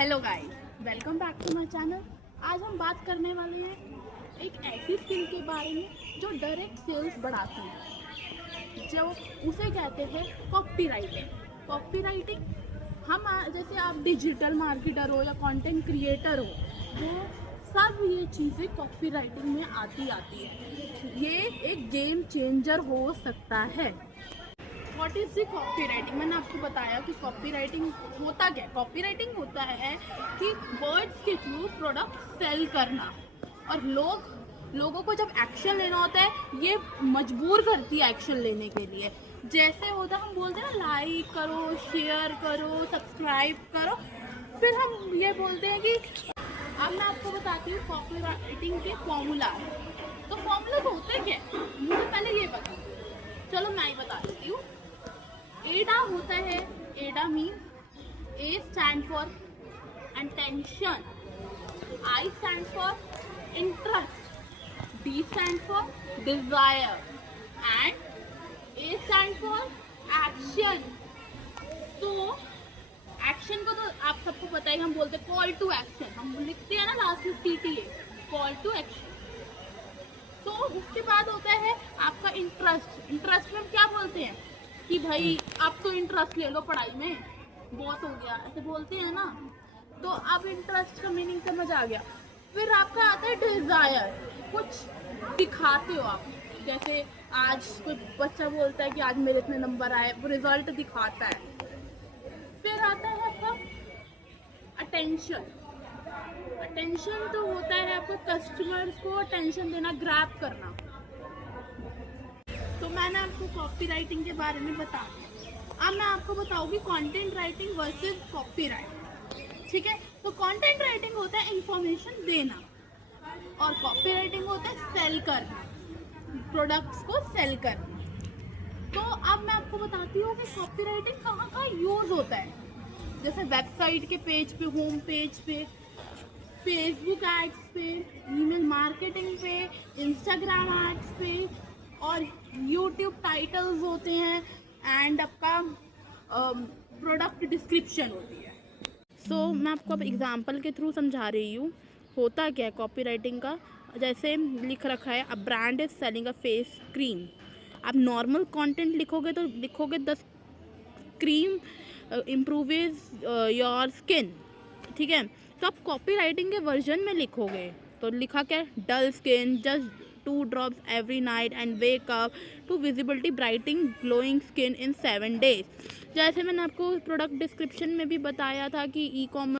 Hello guys, welcome back to my channel. आज हम बात करने वाले हैं एक ऐसी स्किल के बारे में जो डायरेक्ट सेल्स बढ़ाती है, जो उसे कहते हैं कॉपीराइटिंग। कॉपीराइटिंग जैसे आप डिजिटल मार्केटर हो या कंटेंट क्रिएटर हो, वो सब ये चीज़ें कॉपीराइटिंग में आती है। ये एक गेम चेंजर हो सकता है। What is the copywriting? मैंने आपको बताया कि कॉपीराइटिंग होता क्या है। कॉपीराइटिंग होता है कि वर्ड्स के थ्रू प्रोडक्ट सेल करना, और लोगों को जब एक्शन लेना होता है ये मजबूर करती है एक्शन लेने के लिए। जैसे होता है, हम बोलते हैं ना, लाइक करो, शेयर करो, सब्सक्राइब करो, फिर हम ये बोलते हैं कि अब मैं आपको बताती हूँ कॉपीराइटिंग के फॉर्मूला। तो फॉर्मूला होते क्या है, मुझे पहले ये बता, चलो मैं ही बता देती हूँ। एडा होता है, एडा mean A stand for attention, I stand for interest, D stand for desire and A stand for action. तो एक्शन को तो आप सबको पता है, हम बोलते हैं कॉल टू एक्शन, हम लिखते हैं ना लास्ट में CTA, कॉल टू एक्शन। तो उसके बाद होता है आपका इंटरेस्ट। इंटरेस्ट में हम क्या बोलते हैं कि भाई आप तो इंटरेस्ट ले लो पढ़ाई में, बहुत हो गया, ऐसे बोलते हैं ना। तो अब इंटरेस्ट का मीनिंग समझ आ गया। फिर आपका आता है डिजायर, कुछ दिखाते हो आप। जैसे आज कोई बच्चा बोलता है कि आज मेरे इतने नंबर आए, वो रिजल्ट दिखाता है। फिर आता है आपका अटेंशन। अटेंशन तो होता है आपको कस्टमर्स को अटेंशन देना, ग्रैब करना। तो मैंने आपको कॉपीराइटिंग के बारे में बता दिया। अब मैं आपको बताऊंगी कंटेंट राइटिंग वर्सेस कॉपीराइटिंग। ठीक है, तो कंटेंट राइटिंग होता है इंफॉर्मेशन देना, और कॉपीराइटिंग होता है सेल करना, प्रोडक्ट्स को सेल करना। तो अब मैं आपको बताती हूँ कि कॉपीराइटिंग कहाँ कहाँ यूज होता है। जैसे वेबसाइट के पेज पे, होम पेज पे, फेसबुक एड्स पे, ईमेल मार्केटिंग पे, इंस्टाग्राम एड्स पे, और यूट्यूब टाइटल्स होते हैं, एंड आपका प्रोडक्ट डिस्क्रिप्शन होती है। सो मैं आपको अब एग्जांपल के थ्रू समझा रही हूँ होता क्या है कॉपीराइटिंग का। जैसे लिख रखा है, a brand is selling a face cream. आप नॉर्मल कंटेंट लिखोगे तो लिखोगे the cream improves your skin. ठीक है, तो आप कॉपीराइटिंग के वर्जन में लिखोगे तो लिखा क्या, dull skin, just 2 drops every night and wake up to visibility brightening glowing skin in 7 days। जैसे मैंने आपको प्रोडक्ट डिस्क्रिप्शन में भी बताया था कि ई कॉमर्स